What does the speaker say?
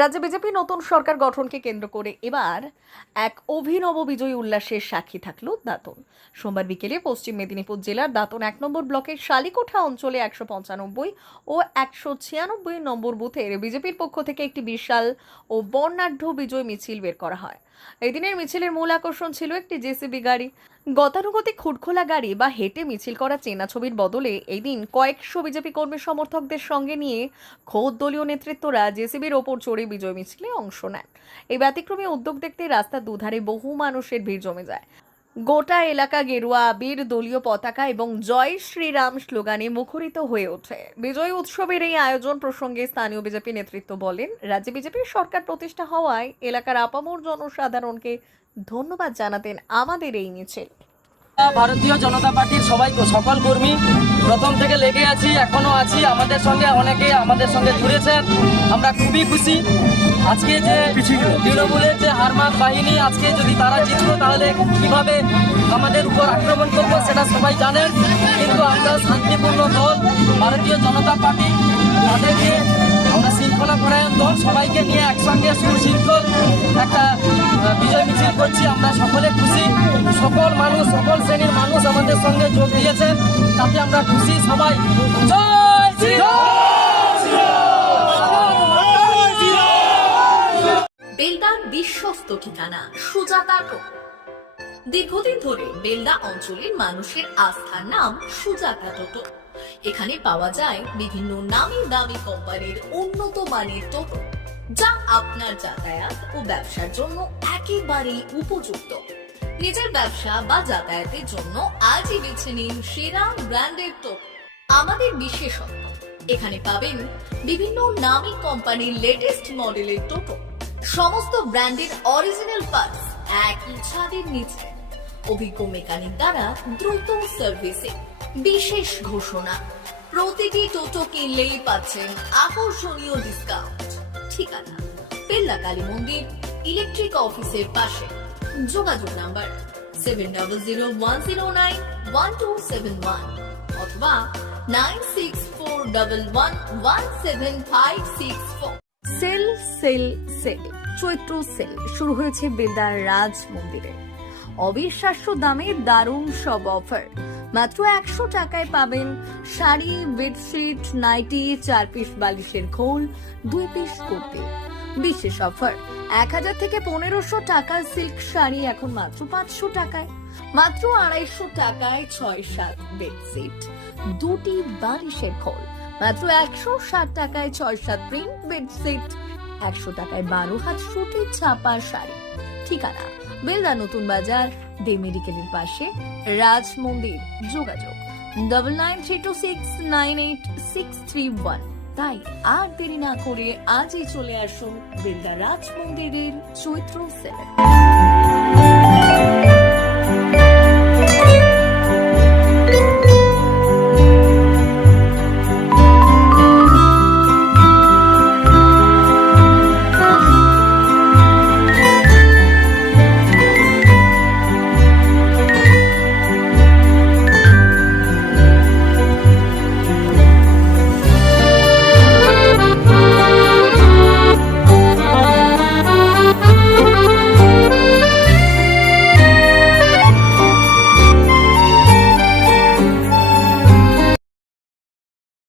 রাজ্যে বিজেপি নতুন সরকার গঠনকে কেন্দ্র করে এবার এক অভিনব বিজয়ী উল্লাসের সাক্ষী থাকল দাঁতন। সোমবার বিকেলে পশ্চিম মেদিনীপুর জেলার দাঁতন 1 নম্বর ব্লকের শালিকোঠা অঞ্চলে 195 ও 196 নম্বর বুথের বিজেপির পক্ষ থেকে একটি বিশাল ও বর্ণাঢ্য বিজয় মিছিল বের করা হয়। এই দিনের মিছিলের মূল আকর্ষণ ছিল একটি জেসিবি গাড়ি। গতানুগতিক খুটখোলা গাড়ি বা হেঁটে মিছিল করা চেনা ছবির বদলে এই দিন কয়েকশো বিজেপি কর্মী সমর্থকদের সঙ্গে নিয়ে খোদ দলীয় নেতৃত্বরা জেসিবির ওপর চড়ে বিজয় মিছিলে অংশ নেন। এই ব্যতিক্রমী উদ্যোগ দেখতে রাস্তার দুধারে বহু মানুষের ভিড় জমে যায়। গোটা এলাকা গেরুয়া আবির, দলীয় পতাকা এবং জয় শ্রীরাম স্লোগানে মুখরিত হয়ে ওঠে। বিজয় উৎসবের এই আয়োজন প্রসঙ্গে স্থানীয় বিজেপি নেতৃত্ব বলেন, রাজ্যে বিজেপির সরকার প্রতিষ্ঠা হওয়ায় এলাকার আপামর জনসাধারণকে ধন্যবাদ জানাতেন আমাদের এই মিছিল। ভারতীয় জনতা পার্টির সকল কর্মী প্রথম থেকে লেগে আছি, এখনো আছি। আমাদের সঙ্গে অনেকে আমাদের সঙ্গে জুড়েছেন, আমরা খুবই খুশি। আজকে যে তৃণমূলের যে হারমাত বাহিনী, আজকে যদি তারা জিতলো তাহলে কিভাবে আমাদের উপর আক্রমণ করবো সেটা সবাই জানেন। কিন্তু আমরা শান্তিপূর্ণ দল ভারতীয় জনতা পার্টি, তাদেরকে আমরা শৃঙ্খলা পরায়ণ দল, সবাইকে নিয়ে একসঙ্গে সুশৃঙ্খল একটা বিজয় মিছিল করছি। আমরা সকলে খুশি, সকল মানুষ, সকল শ্রেণীর মানুষ আমাদের সঙ্গে যোগ দিয়েছেন, তাতে আমরা খুশি সবাই। জয় শ্রীরাম। বেলদার বিশ্বস্ত ঠিকানা সুজাতা টোটো। দীর্ঘদিন ধরে বেলদা অঞ্চলের মানুষের আস্থার নাম সুজাতা টোটো। এখানে পাওয়া যায় বিভিন্ন নামি দামি কোম্পানির উন্নত মানের টোটো, যা আপনার যাতায়াত ও ব্যবসার জন্য একেবারেই উপযুক্ত। নিজের ব্যবসা বা যাতায়াতের জন্য আজই বেছে নিন সেরা ব্র্যান্ডের টোটো। আমাদের বিশেষত্ব, এখানে পাবেন বিভিন্ন নামি কোম্পানির লেটেস্ট মডেলের টোটো, সমস্ত ব্র্যান্ডের অরিজিনাল পার্টস একই ছাদের নিচে, অভিজ্ঞ মেকানিক দ্বারা দ্রুত সার্ভিসিং। বিশেষ ঘোষণা, প্রতিটি টোটো কিনলেই পাচ্ছেন আকর্ষণীয় ডিসকাউন্ট। ঠিকানা বেলদা কালী মন্দির ইলেকট্রিক অফিসের পাশে। যোগাযোগ নাম্বার 7010091271 অথবা 9641117564। সেল সেল সেল চৈত্র সেল শুরু হয়েছে বেলদার রাজ মন্দিরে। অবিশ্বাস্য দামে দারুণ সব অফার। মাত্র 100 টাকায় পাবেন শাড়ি, বেডশিট, নাইটি, 4 পিস বালিশের খোল, 2 পিস কুর্তি। বিশেষ অফার, 1000 থেকে 1500 টাকার সিল্ক শাড়ি এখন মাত্র 500 টাকায়। মাত্র 250 টাকায় 6-7 বেডশিট, 2টি বালিশের খোল। মাত্র 160 টাকায় 6-7 প্রিন্ট বেডশিট, 100 টাকায় 12 হাত সুতি ছাপা শাড়ি। ঠিকানা বেলদা নতুন বাজার, ডে মেডিকেলের পাশে, রাজ মন্দির। যোগাযোগ 9932698631। তাই আর দেরি না করে আজই চলে আসুন বেলদা রাজ মন্দিরের চৈত্র সেলে।